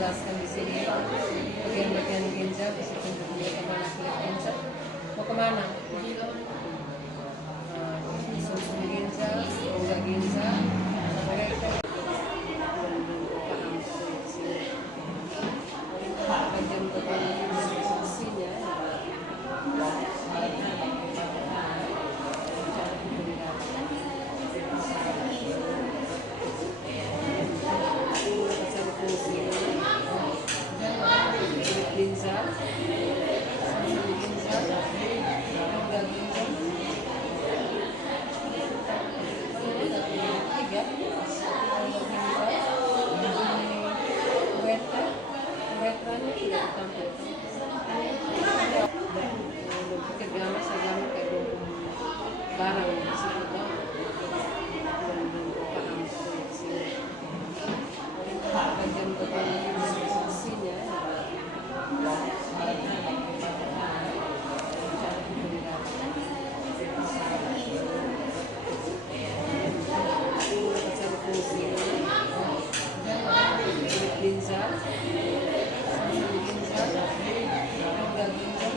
dijelaskan di sini bagian-bagian ginjal bisa tunjuknya kemana kulit ginjal mau kemana, sumsum ginjal, rongga ginjal, bagian-bagian sisinya. Ginjal, rongga ginjal, uretranya tidak ditampilkan. Kegamas agama kayak barang di situ kan. Bagian-bagian sisinya. Ginjal, rongga ginjal,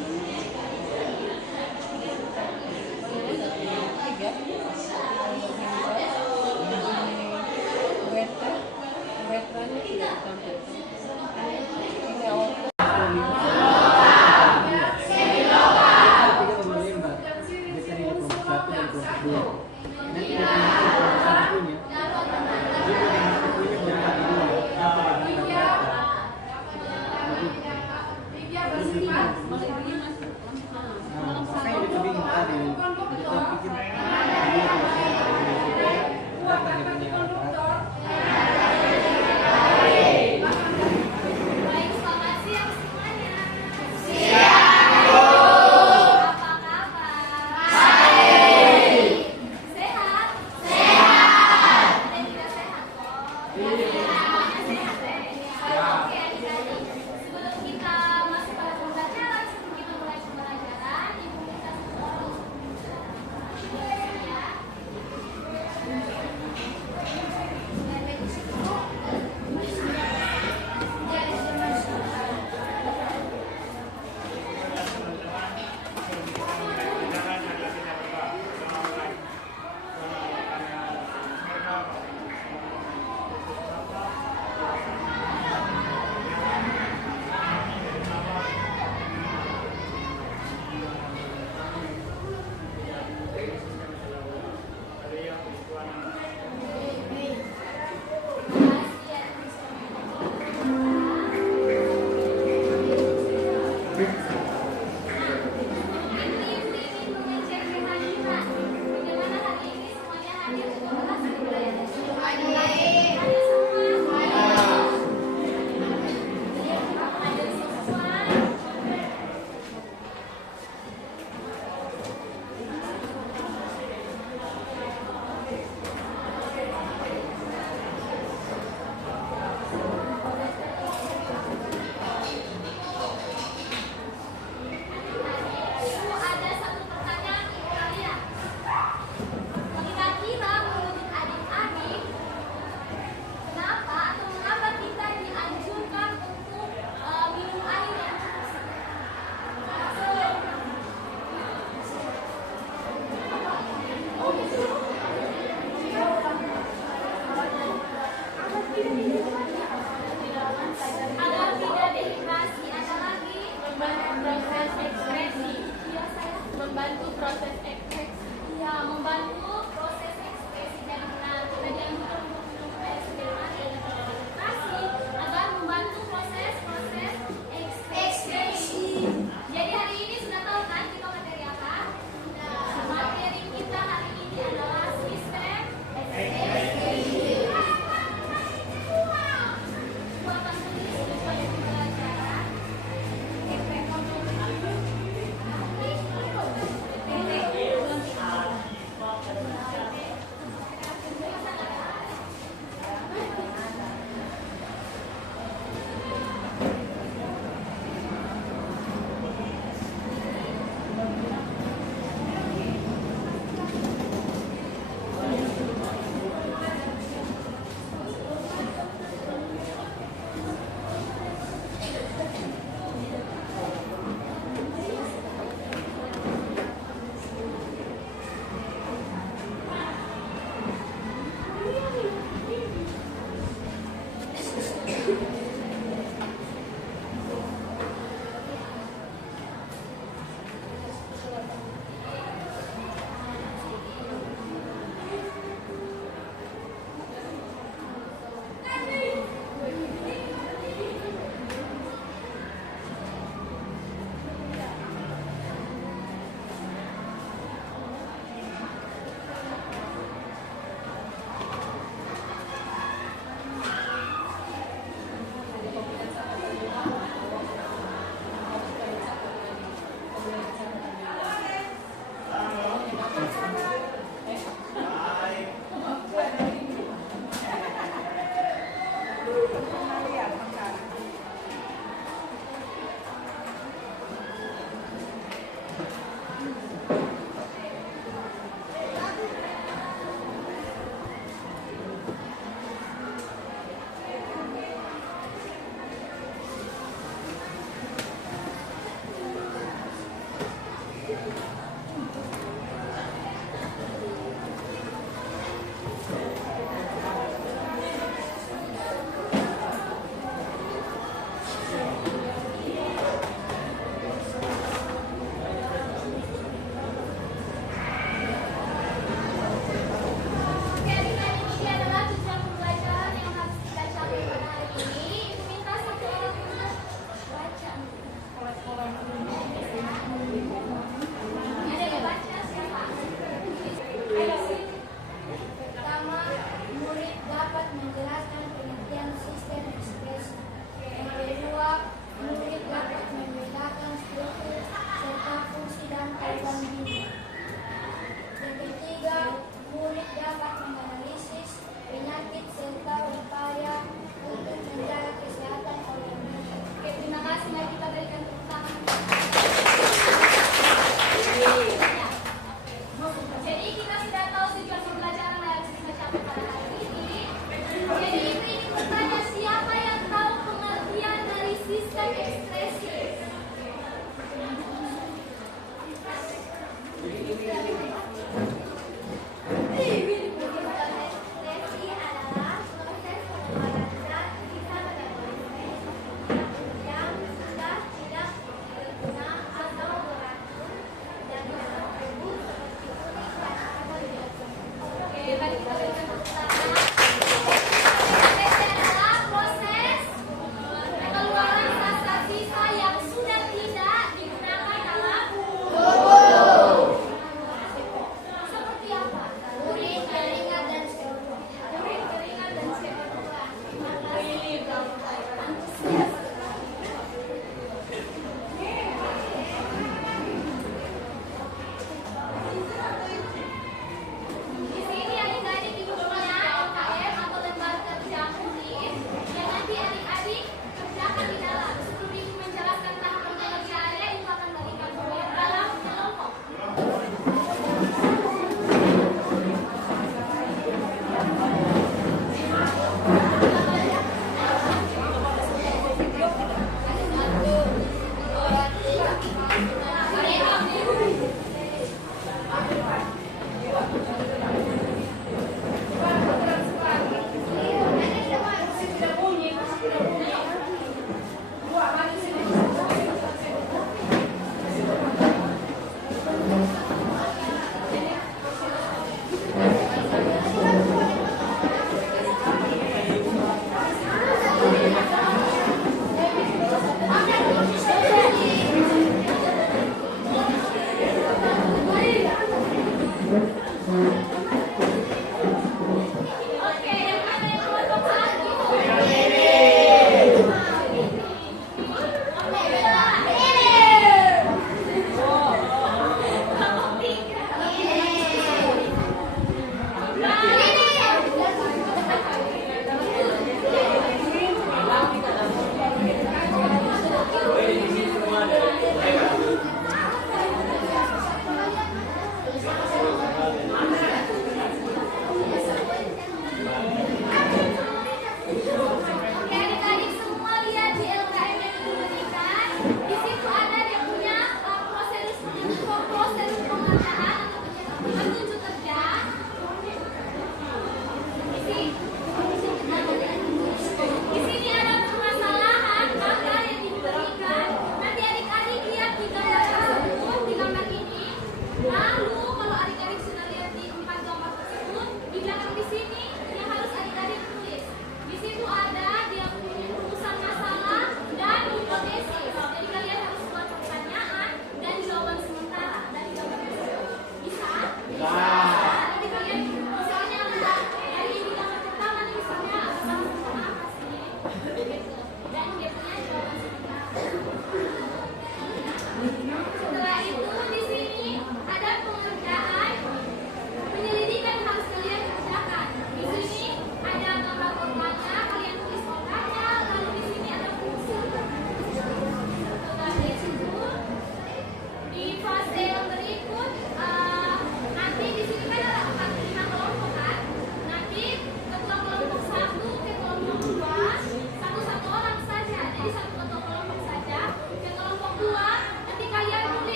uretranya tidak ditampilkan.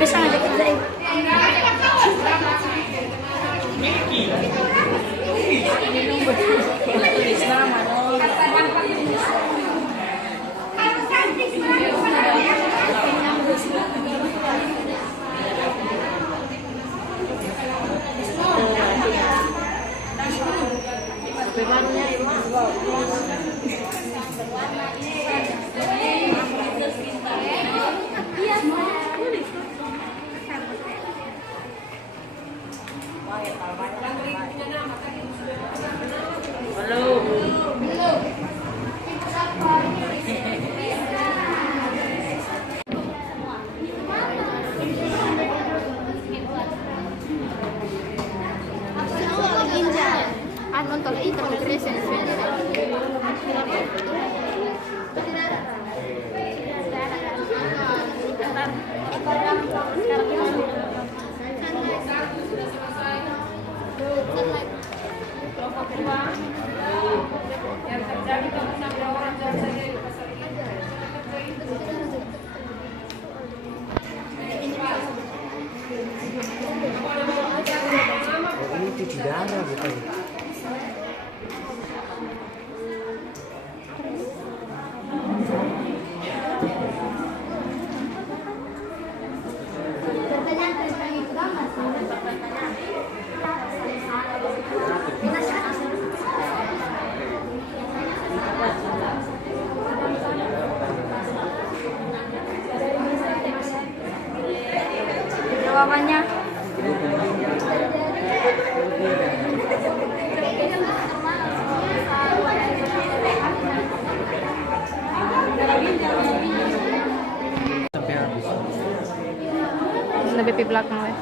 Bisa ngajak kerjain. Nonton itu progresnya yang terjadi kalau sampai orang jalan saja di pasar ini. Ini cuci darah bukan? Jawabannya Sampai habis. lebih di belakang weh.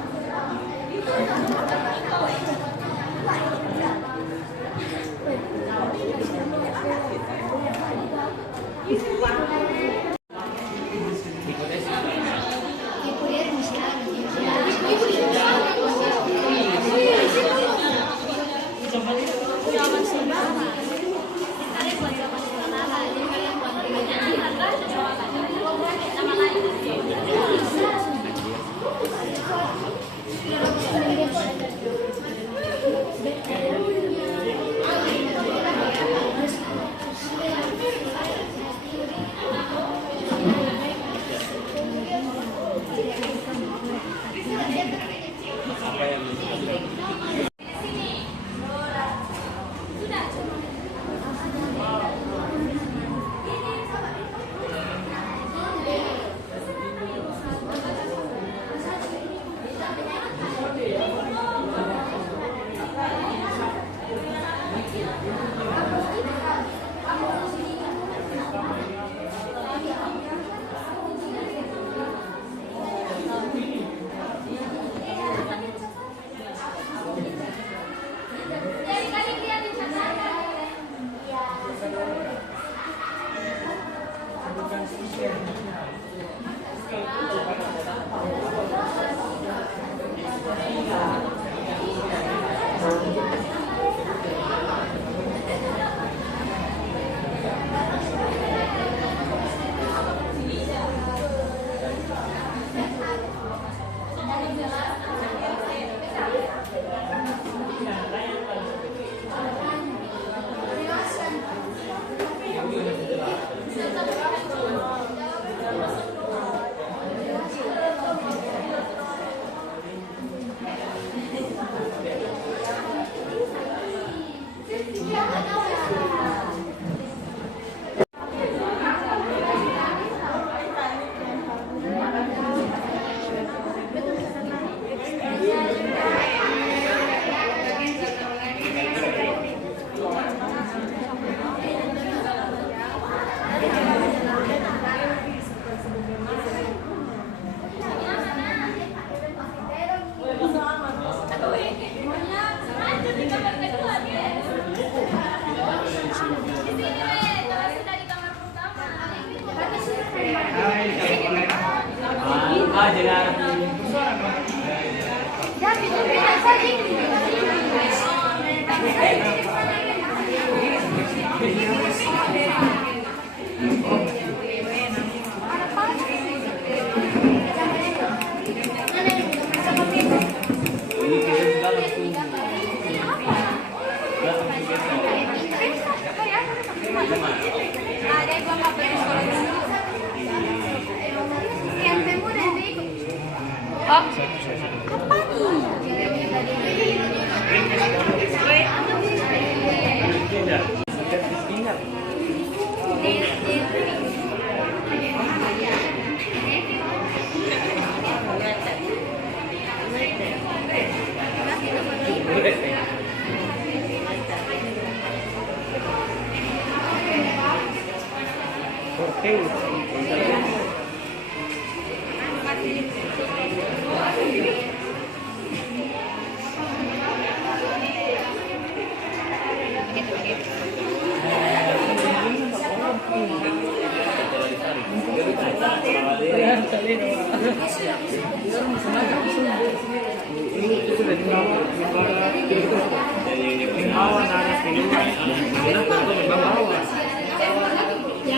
Jangan. Yang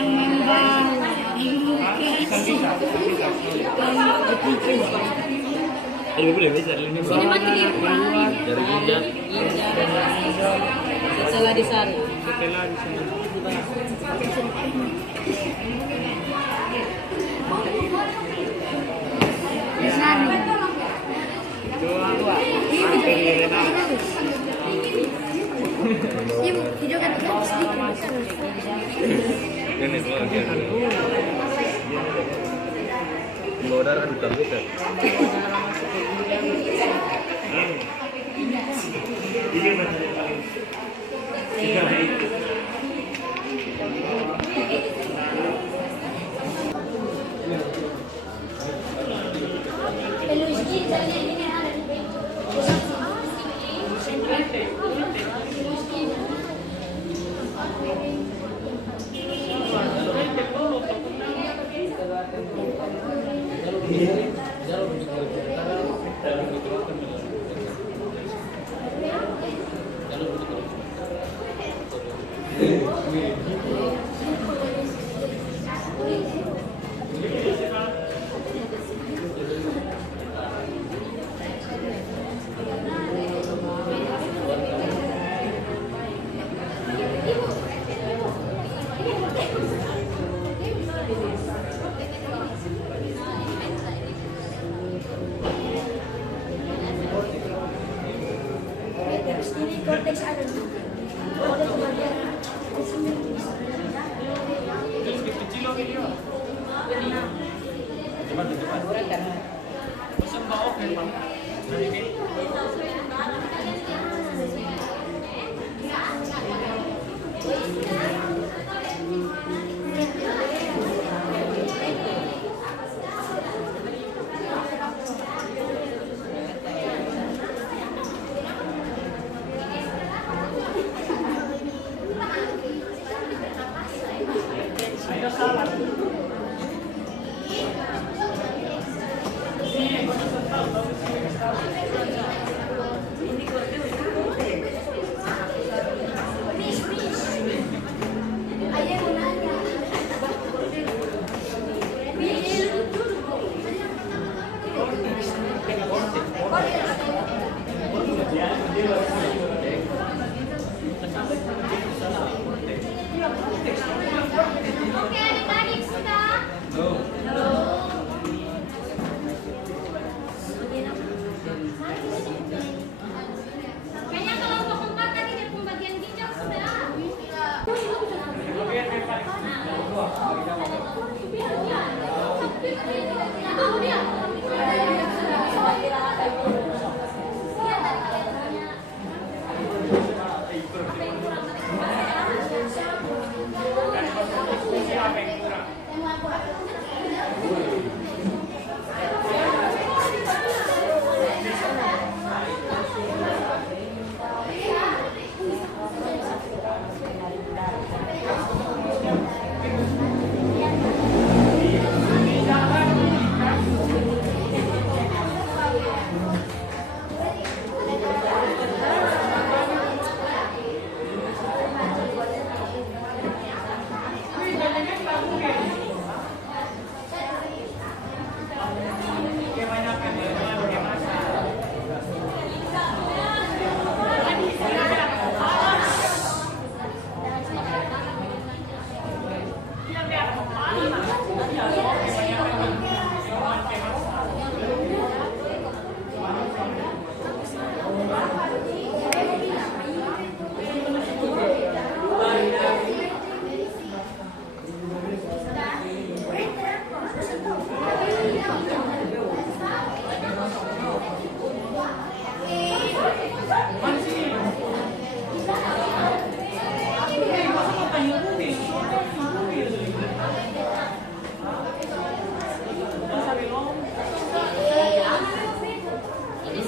membawa Setelah disari. Ibu, video kan Modal kan bukan kita. Cortex ada.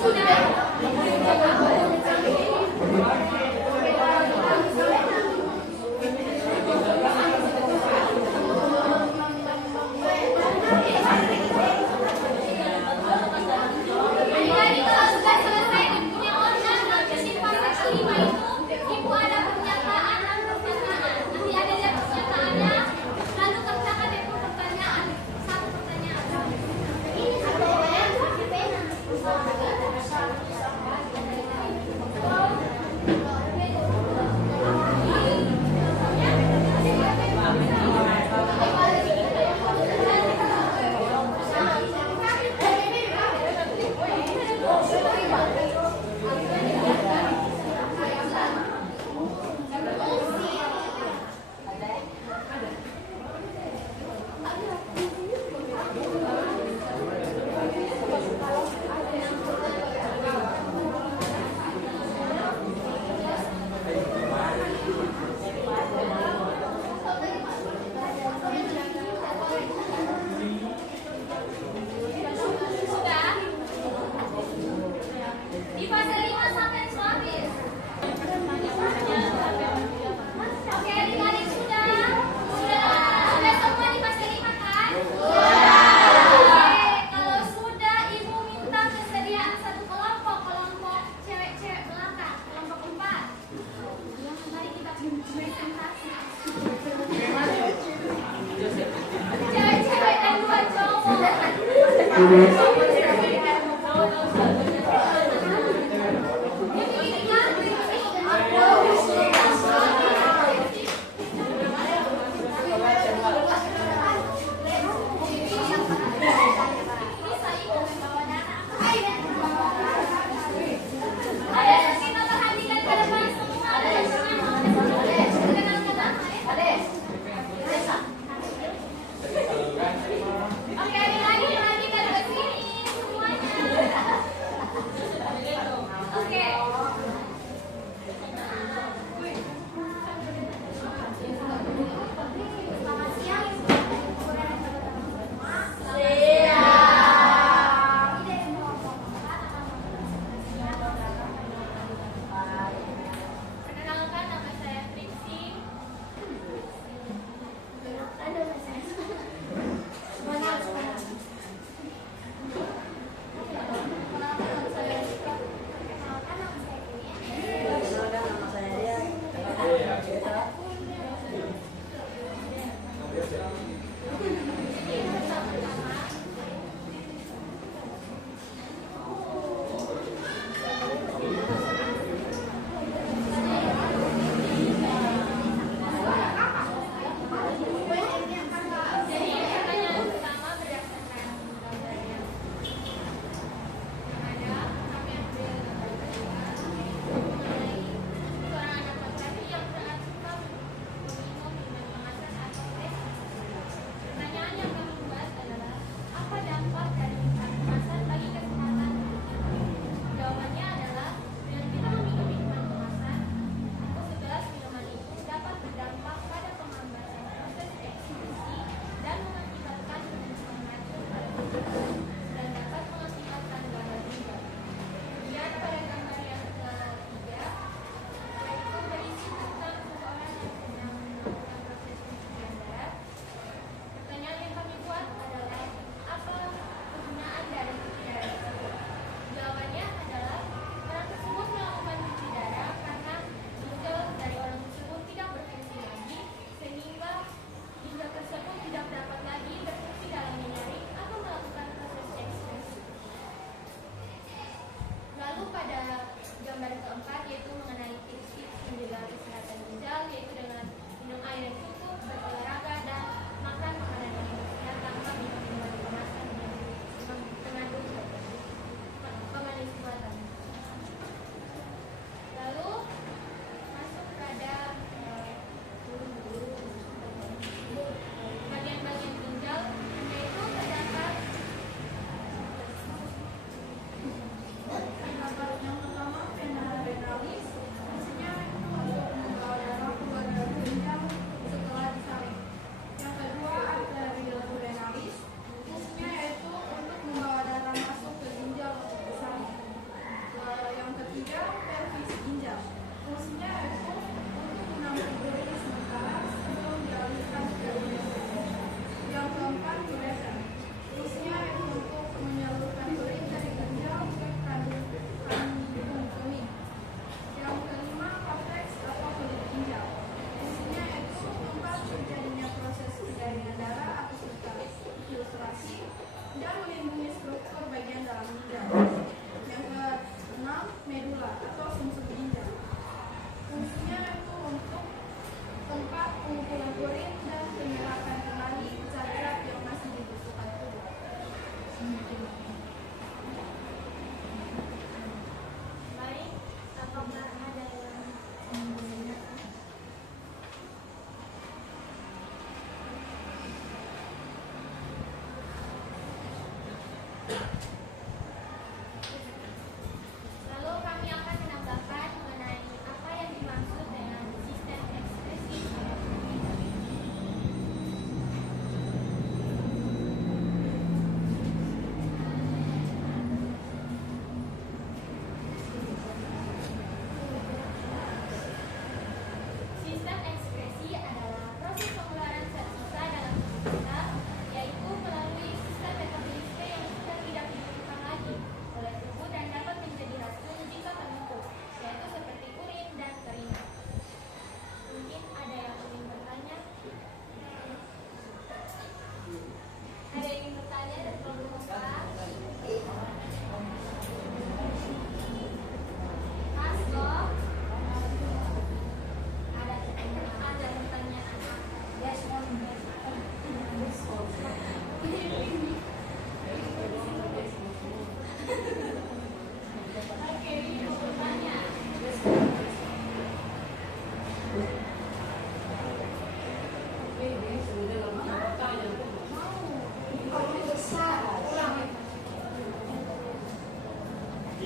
Adik-adik kalau sudah selesai dan punya organ, nanti fase kelima itu ibu ada pernyataan dan pertanyaan. Nanti ada lihat pernyataannya, lalu kerjakan deh pertanyaan. Satu pertanyaan. Ini satu ya, pakai pena. Sudah? Di fase 5 sampai habis. Oke, adik-adik sudah? Sudah semua di fase 5 kan? Oke, kalau sudah ibu minta kesediaan satu kelompok cewek-cewek belakang, kelompok 4. Mari kita presentasi. Cewek-cewek dan 2 cowok. Ada yang kita perhatikan ke depan semua. Oke, adik-adik perhatikan ke sini.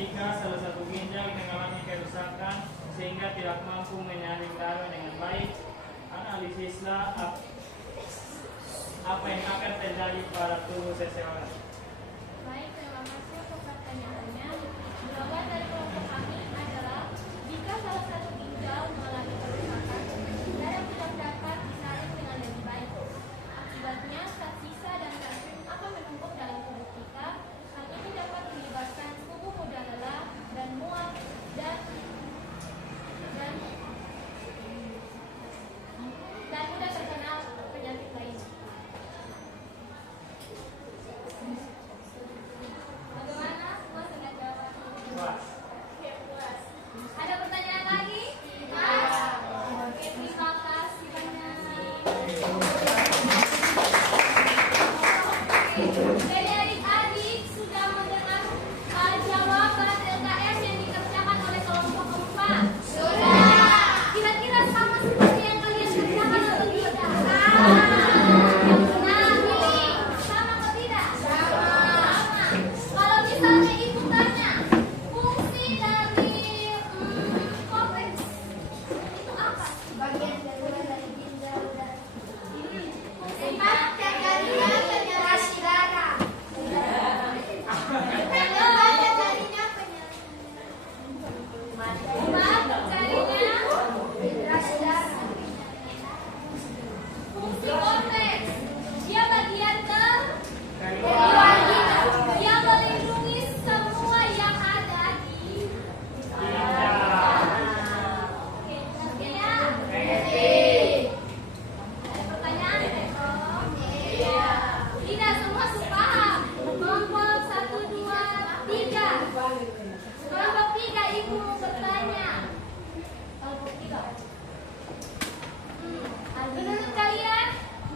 jika salah satu ginjal mengalami kerusakan sehingga tidak mampu menyaring darah dengan baik, analisislah apa yang akan terjadi pada tubuh seseorang. Baik, terima kasih untuk pertanyaannya. Jawaban dari kelompok kami adalah jika salah satu ginjal mengalami kerusakan, darah tidak dapat disaring dengan lebih baik. Akibatnya, zat sisa dan kalsium akan menumpuk dalam tubuh kita. Hal ini dapat menyebabkan tubuh mudah lelah dan mual dan mudah terkena penyakit lain. Bagaimana? Semua sudah jawab? Puas. Oke, puas. Ada pertanyaan lagi? Tidak. Oke, terima kasih banyak. Jadi adik-adik sudah mendengar jawaban LKS yang dikerjakan oleh kelompok keempat? Sudah. Kira-kira sama seperti yang kalian kerjakan atau tidak? Nah, pilih. Sama atau tidak? Sama. Kalau misalnya ibu tanya, fungsi dari korteks itu apa? Bagian dari ginjal dan Fungsi jadinya penyerasi darah. Fungsi korteks, dia bagian dia melindungi semua yang ada di Oke, mungkin ya? Ada pertanyaan? Iya. Tidak semua sepaham. Kelompok 1, 2, 3. Kelompok 3 ibu bertanya. Kelompok 3. Menurut kalian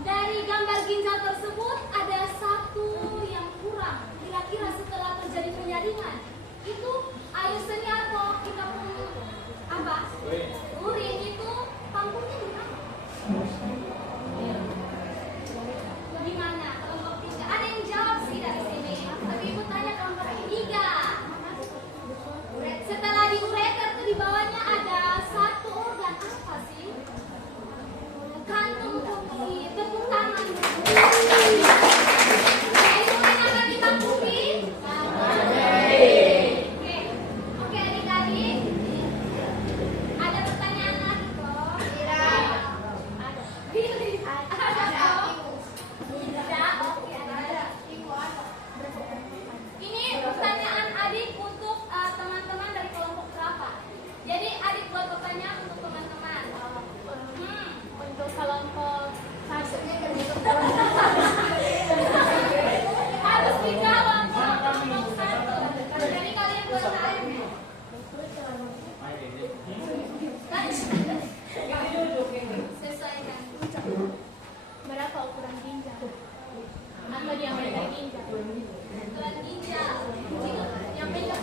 dari gambar ginjal tersebut ada satu yang kurang. Kira-kira setelah terjadi penyaringan itu air seni atau kita pun apa? Urin itu tampungnya di mana? Gimana? Kelompok 3 ada yang jawab sih dari sini. Tapi ibu tanya kelompok 3. Setelah diureter tuh di bawahnya ada satu organ apa sih? Kantung di tepuk tangan. Itu yang akan ditampungi. Oke adik-adik. Ada pertanyaan lagi kok? Tidak. Ada. Pilih. Ada kok? Tidak. Oke ada. Ini pertanyaan adik untuk teman-teman dari kelompok berapa? Jadi adik buat pertanyaan untuk teman-teman. Untuk kelompok harus dijawab kelompok 1. Jadi kalian buat tanya. Sesuaikan. Berapa ukuran ginjal? Atau diameter ginjal? Ukuran ginjal. Yang pegang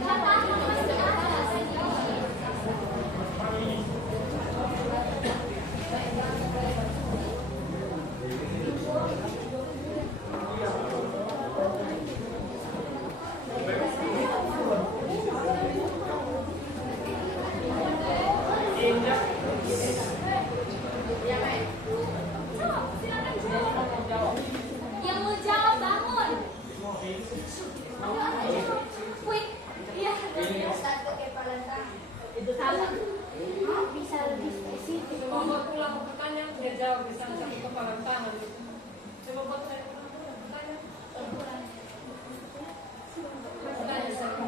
berapa? Masih ada. Yang mau jawab bangun. Quick. Iya. satu kepalan tangan. Itu salah. Bisa lebih spesifik. Kalau pulang ke pertanyaan, dia jawab bisa satu kepala tangan. Coba buat saya pertanyaan. Pertanyaan saya.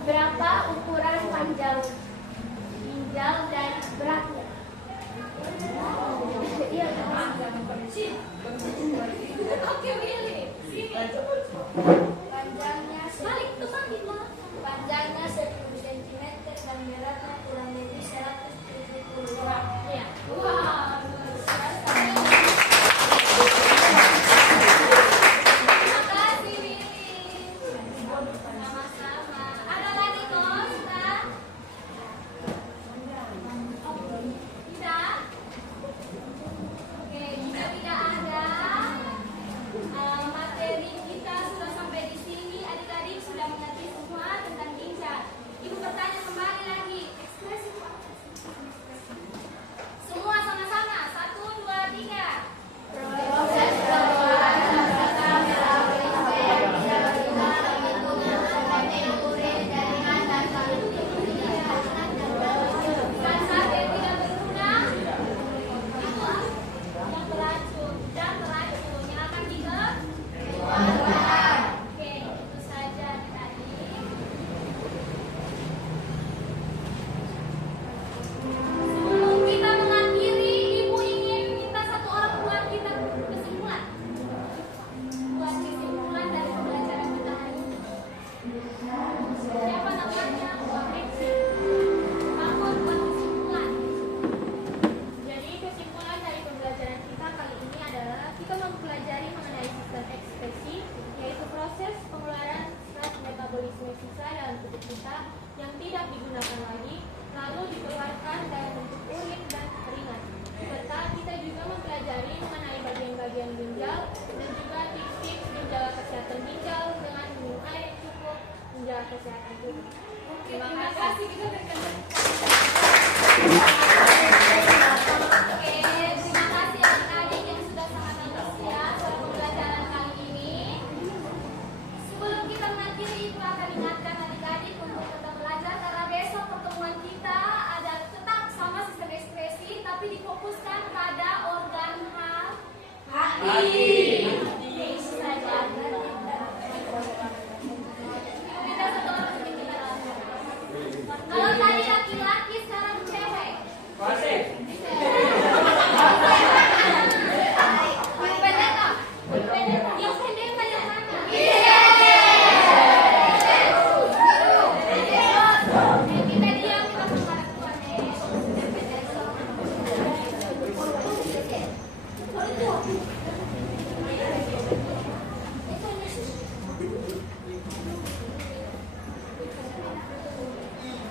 Berapa ukuran panjang ginjal dan beratnya? Iya, Oke, Willy. Sini. panjangnya Balik teman di mana? panjangnya 10 cm dan beratnya kurang lebih 170 gram. Iya. Wow. Terima kasih, Willy. Sama-sama. Ada lagi kok, Ustaz? Tidak? Oke, jika tidak ada, dan ekspresi, yaitu proses pengeluaran zat metabolisme sisa dalam tubuh kita yang tidak digunakan lagi, lalu dikeluarkan dalam bentuk urin dan keringat. Serta kita juga mempelajari mengenai bagian-bagian ginjal dan juga tips-tips menjaga kesehatan ginjal dengan minum air yang cukup, menjaga kesehatan tubuh. Terima kasih. Oke, terima kasih adik-adik yang sudah sangat antusias pada pembelajaran kali ini. Sebelum kita mengakhiri, Ibu akan ingatkan adik-adik untuk tetap belajar karena besok pertemuan kita ada tetap sama sistem ekspresi, tapi difokuskan pada organ hati. Itu saja. Kita satu orang kita langsung. Kalau tadi laki-laki, sekarang cewek. Yang pendek yang mana? Kita diam, kita sekarang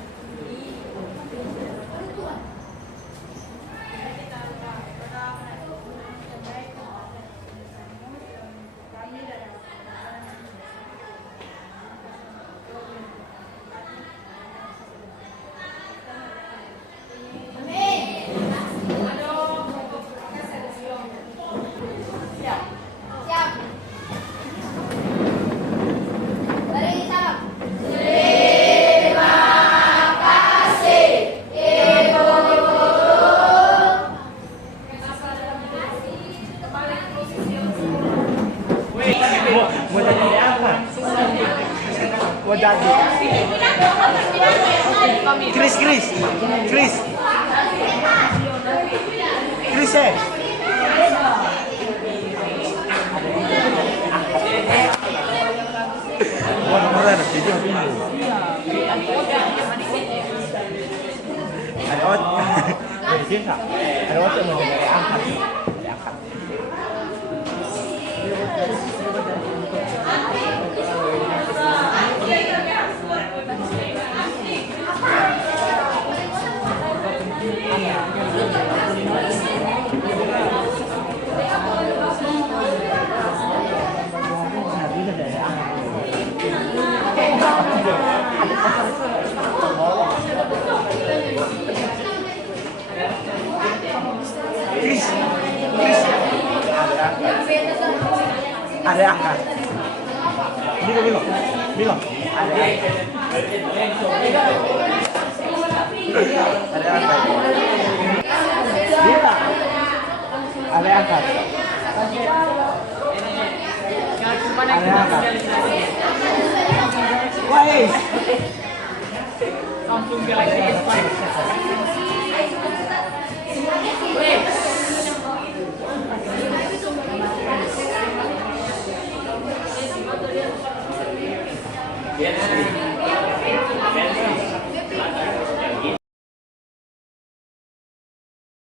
keluar Mau jadi apa? Mau jadi Chris ya? Wah, nomornya ada video dulu. Ada ot. Ada ot yang mau dari angkat. Ada angkat. Bilang. Ada angkat. Bisa. Ada angkat. Ada angkat. Woi. Samsung Galaxy S5. Yes.